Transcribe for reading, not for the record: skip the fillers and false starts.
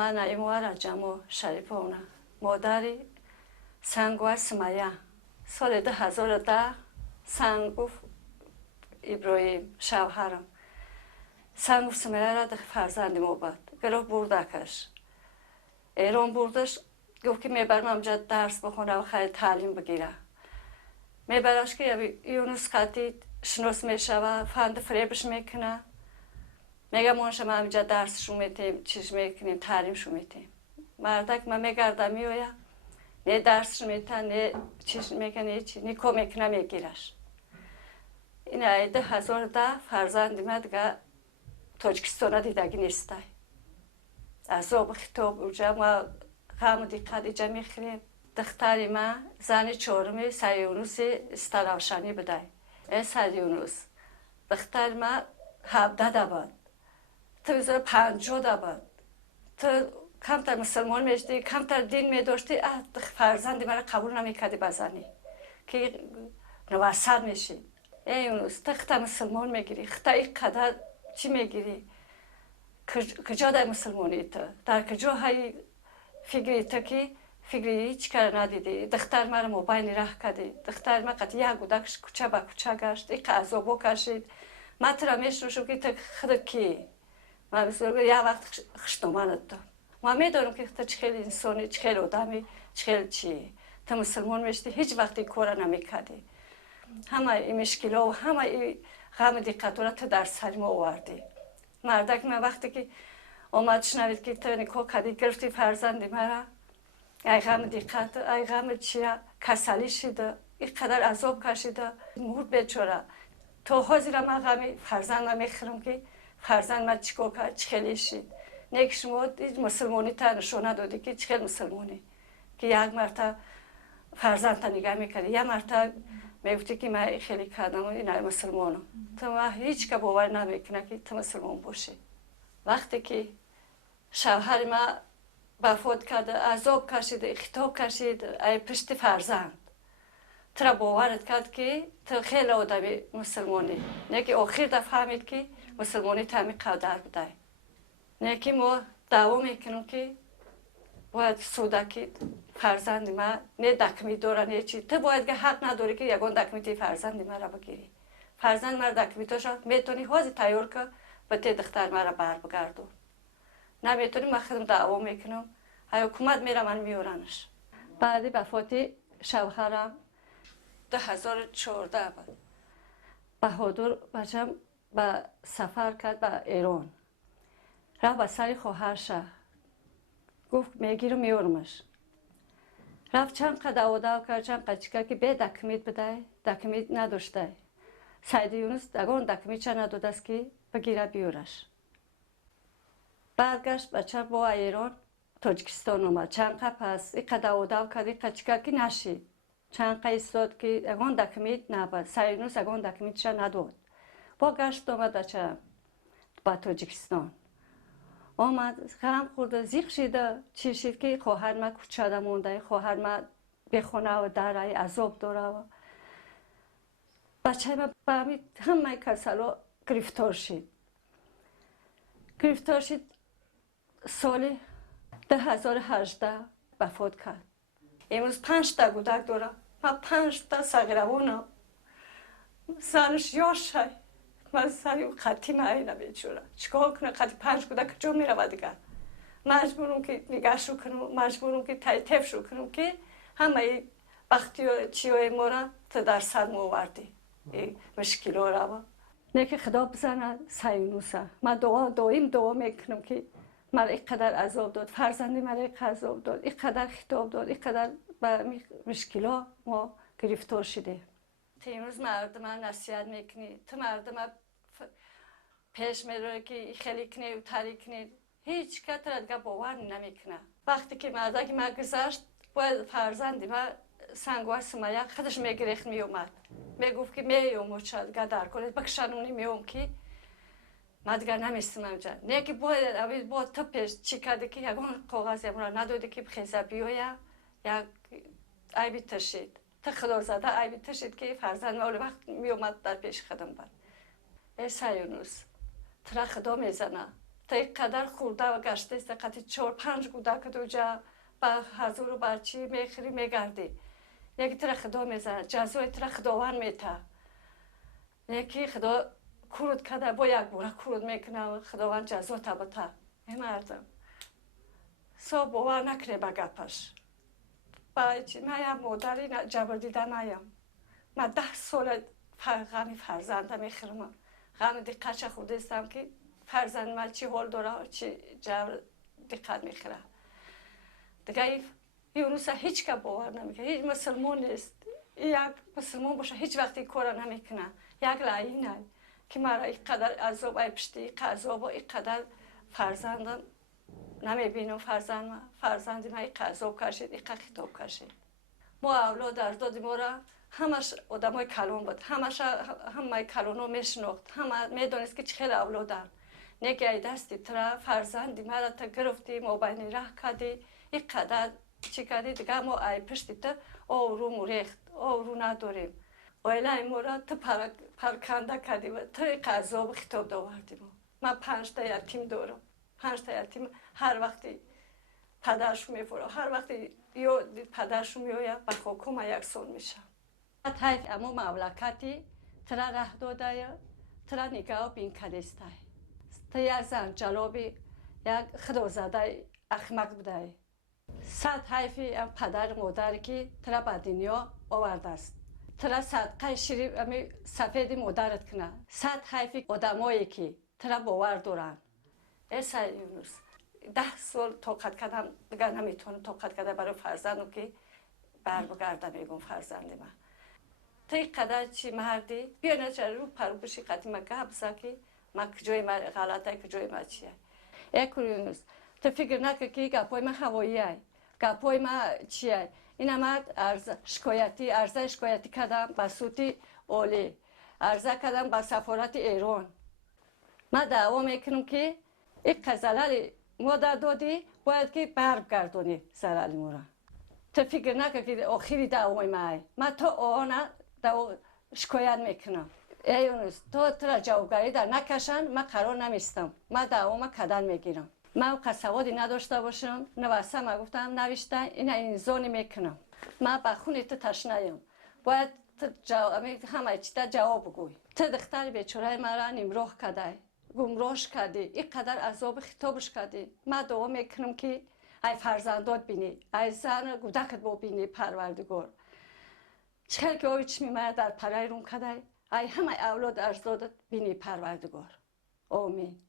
من ایموار جمع شریفونه مادری سنگوار سمایه سال 2010 سنگوف ابراهیم شوهرم سنگوف سمایه را فرزند ما بود گروه بردکش ایران بردش گفت که میبرم همجا درس بخونه و خیلی تعلیم بگیره میبرش که یونس خطی شناس میشوه فند فریبش میکنه میگه ما شما همجا درس شو میتیم چیز میکنیم تعلیم شو میتیم مردک من میگردم میویا نه درس شو میتن نه چیز میکنه چی نه کو میکنه میگیرش این ایده 2010 فرزند من دیگه تاجیکستان دیدگی نیسته از آب خطاب اونجا ما غم دقت اینجا میخوریم دختری من زن چهارمی سیونوس استراوشانی بده این سیونوس دختر من 17 بود تو بذار 50 بود تو کمتر مسلمان میشدی کمتر دین میداشتی فرزندی مرا قبول نمیکردی بزنی که نوسط میشی ای یونس تو خطا مسلمان میگیری خطا این قدر چی میگیری کجا در مسلمانی تو در کجا های فکری تو که فکری هیچ کار ندیدی دختر مرا موبایل راه کردی دختر من قطعی یک گودکش کوچه با کوچه گشت این عذابو کشید من تو را میشنوشم که تو خود کی من بسیار یه وقت خشتمانت تو من میدارم که تو چه خیلی انسانی چه خیلی آدمی چه خیلی چی تو مسلمان میشتی هیچ وقتی کار نمیکردی همه این مشکلات و همه این غم دقت تو در سر ما آوردی مردک من وقتی که آمد شنوید که تو نکاح کردی گرفتی فرزندی مرا ای غم دقت ای غم چیه کسلی شده این قدر عذاب کشیده مرد بیچاره تا حاضر من غم فرزند میخورم که فرزند من چیکار کرد چه خیلی شید نه که شما مسلمانی تا نشانه دادی که چه خیلی مسلمانی که یک مرتبه فرزند تا نگاه میکردی یک مرتبه میگفتی که من خیلی کردم و این مسلمانم تو من هیچ که باور نمیکنه که تو مسلمان باشی وقتی که شوهر من وفات کرده عذاب کشید خطاب کشید ای پشت فرزند تو را باورت کرد که تو خیلی آدمی مسلمانی نه که آخر دفعه فهمید که مسلمانی تو همی قدر بوده نه که ما دعوا میکنم که باید سودکی فرزند من نه دکمی داره نه چی تو باید که حق نداری که یگان دکمیتی فرزند من را بگیری فرزند من را دکمیتاش میتونی حاضر تیار که به تی دختر من را بر بگردون نمیتونی من خودم دعوا میکنم های حکومت میره من میورنش بعد وفات شوهرم 2014 بود بهادر بچم به سفر کرد به ایران رفت به سر خواهرش گفت میگیرم میورمش رفت چند قد آوده کرد چند قد چکر که به دکمیت بده دکمیت نداشته سید یونس دگان دکمیت چه نداده است که بگیره بیورش برگشت بچه با ایران تاجیکستان اومد چند قد پس این قد آوده کرد این قد چکر که نشید چند قد ایستاد که اگان دکمیت نبود سید یونس اگان دکمیت چه نداد با گشت اومد بچه با تاجیکستان آمد غم خورده زیق شده چی شد که خواهر من کوچه مونده خواهر من بخونه و داره عذاب داره و بچه من به همه کسلا گرفتار شد سال 2018 وفات کرد امروز 5 تا کودک داره من 5 تا صغیروانم زنش یاشه من سری و خطی معینه بیچوره چیکار کنه خطی 5 کودک کجا میره دیگه مجبورم که نگهشو کنم مجبورم که تایتفشو کنم که همه وقتی و چیوی ما را تو در سر ما آوردی این مشکل را نه که خدا بزنه سیونوسه من دائم دعا میکنم که من اینقدر عذاب داد فرزندی من اینقدر عذاب داد اینقدر خطاب داد اینقدر به مشکلات ما گرفتار شده امروز مردم نصیحت میکنی تو مردم پیش میره که خیلی کنی و تری کنی هیچ کتر دیگه باور نمیکنه وقتی که مردک ما گذشت باید فرزندی ما سنگوار سمیه خودش میگریخت میومد میگفت که میوم و چه دیگه در کنید بکشنونی میوم که من دیگه نمیستم همجا نه که باید تو پیش چی کرده که یکون کاغذ یمون را نداده که بخیزه بیایا یک عیبی تشید تا خدا زده عیبی تشید که فرزند ما وقت میومد در پیش خودم بود ای سیونوس تو را خدا میزنه تا اینقدر خورده و گشته است قطعی 4-5 کودک دوجا با حضور و برچی میخری میگردی. یکی تر خدا میزنه، جزای تر خداوند میته. یکی خدا کرود کده با یک بوره کرود میکنه و خداوند جزا تبته. این مردم سو باور نکنه به گپش. من یک مادری جبر دیده نیم. من 10 سال غم فرزنده میخورم. غم دقت خود استم که فرزند من چی حال داره، چی جبر دقت میخوره. دیگه یونس هیچ که باور نمیکنه. هیچ مسلمان نیست. یک مسلمان باشه هیچ وقتی کار نمیکنه. یک لعینه که مرا اینقدر عذاب ای پشتی عذاب و اینقدر فرزندم نمیبینم. فرزند من این عذاب کشید، این خطاب کشید. ما اولاد اجداد ما را همش آدمای کلان بود. همه کلانو میشناخت. همه میدونست که چه اولادن. نگه دستی ترا فرزندی مرا تا گرفتی ما بین راه کردی اینقدر چی کردی دیگه ما ای پشتی تا آروم ریخت آروم نداریم. ولی ما را تو پرکنده کردی و تو عذاب خطاب داوردیم. من 5 تا یتیم دارم. 5 تا یتیم هر وقتی پدرش میفوره، هر وقتی یا پدرش میآید به خاکم یکسان میشه. حیف اما مملکتی ترا ره داده ترا نگاه بین کدیسته. تو یک زن جلابی یک خدا زده احمق بوده. صد حیفی پدر مادری که ترا به دنیا آورده است. ترا صدقه شریف سفید مادرت کنه. صد حیفی آدمایی که ترا باور دارن. ایسا یونس 10 سال طاقت کردم دیگه نمیتونم طاقت کردم برای فرزندم که بر بگرده میگم فرزند من. تو اینقدر چی مردی بیا نچه رو پرو بشی قدیمه که بسا که من کجای من غلطه کجای من چیه. ای یونس تو فکر نکن که گپای من هواییه گپای من چیه. این همه عرضه شکایتی کردم به صوتی عالی، عرضه کردم به سفارت ایران. من دعوا میکنم که این زلال ما دادی باید که برگردونی زلال ما را. تو فکر نکن که آخری دعوای من تا آنها شکایت میکنم. ای یونس تو ترا جوابگری در نکشن من قرار نمیستم. من دعوا کدن میگیرم. من قصوادی نداشته باشم نوسته من گفتم نوشته این زانی میکنم. من به خون تو تشنه‌ام. باید همه چی تا جواب بگوی. تو دختر بیچاره مرا نمراه کردی، گمراهش کردی، اینقدر عذاب خطابش کردی. من دعا میکنم که ای فرزندات بینی، ای زن کودکت ببینی پروردگار. چه که آوی چی میماید در پرای روم کردی، ای همه اولاد اجدادت بینی پروردگار. آمین.